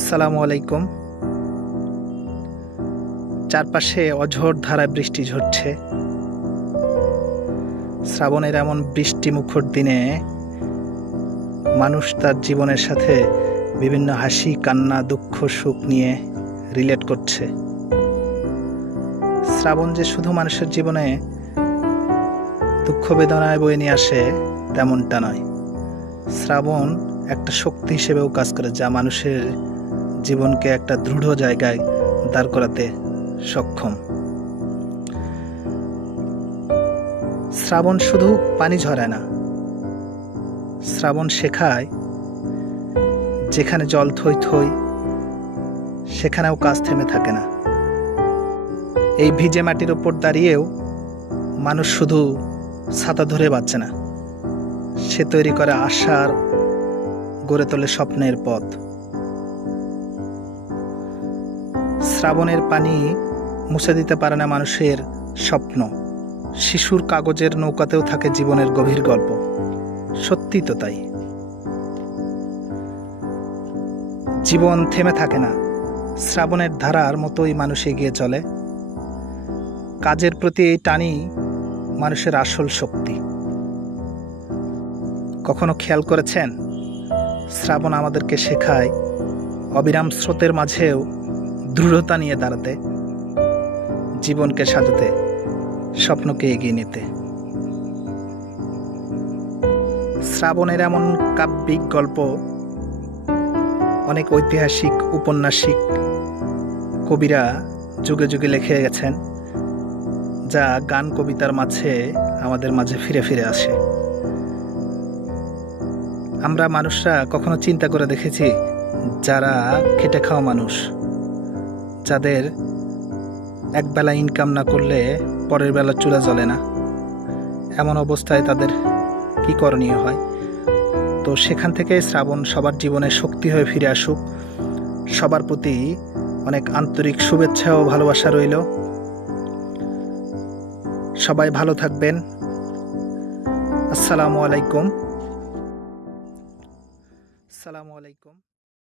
আসসালামু আলাইকুম। চারপাশে অঝোর ধারায় বৃষ্টি ঝরছে। শ্রাবণের এমন বৃষ্টিমুখর দিনে মানুষ তার জীবনের সাথে বিভিন্ন হাসি, কান্না, দুঃখ, সুখ নিয়ে রিলেট করছে। শ্রাবণ যে শুধু মানুষের জীবনে দুঃখ বেদনায় বয়ে নিয়ে আসে তেমনটা নয়। শ্রাবণ একটা শক্তি হিসেবেও কাজ করে, যা মানুষের জীবনকে একটা দৃঢ় জায়গায় দাঁড় করাতে সক্ষম। শ্রাবণ শুধু পানি ঝরায় না, শ্রাবণ শেখায় যেখানে জল থই থই সেখানেও কাজ থেমে থাকে না। এই ভিজে মাটির ওপর দাঁড়িয়েও মানুষ শুধু ছাতা ধরে বাঁচে না, সে তৈরি করে আশার, গড়ে তোলে স্বপ্নের পথ। শ্রাবণের পানি মুছে দিতে পারে না মানুষের স্বপ্ন। শিশুর কাগজের নৌকাতেও থাকে জীবনের গভীর গল্প। সত্যি তো তাই। জীবন থেমে থাকে না, শ্রাবণের ধারার মতোই মানুষ এগিয়ে চলে। কাজের প্রতি এই টানই মানুষের আসল শক্তি। কখনো খেয়াল করেছেন, শ্রাবণ আমাদেরকে শেখায় অবিরাম স্রোতের মাঝেও দৃঢ়তা নিয়ে দাঁড়াতে, জীবনকে সাজাতে, স্বপ্নকে এগিয়ে নিতে। শ্রাবণের এমন কাব্যিক গল্প অনেক ঐতিহাসিক উপন্যাসিক, কবিরা যুগে যুগে লিখে গেছেন, যা গান কবিতার মাঝে আমাদের মাঝে ফিরে ফিরে আসে। আমরা মানুষরা কখনো চিন্তা করে দেখেছি, যারা খেটে খাওয়া মানুষ, যাদের একবেলা ইনকাম না করলে পরের বেলা চুলা জ্বলে না, এমন অবস্থায় তাদের কি করণীয় হয়? তো সেখান থেকে শ্রাবণ সবার জীবনে শক্তি হয়ে ফিরে আসুক। সবার প্রতি অনেক আন্তরিক শুভেচ্ছা ও ভালোবাসা রইল। সবাই ভালো থাকবেন। আসসালামু আলাইকুম।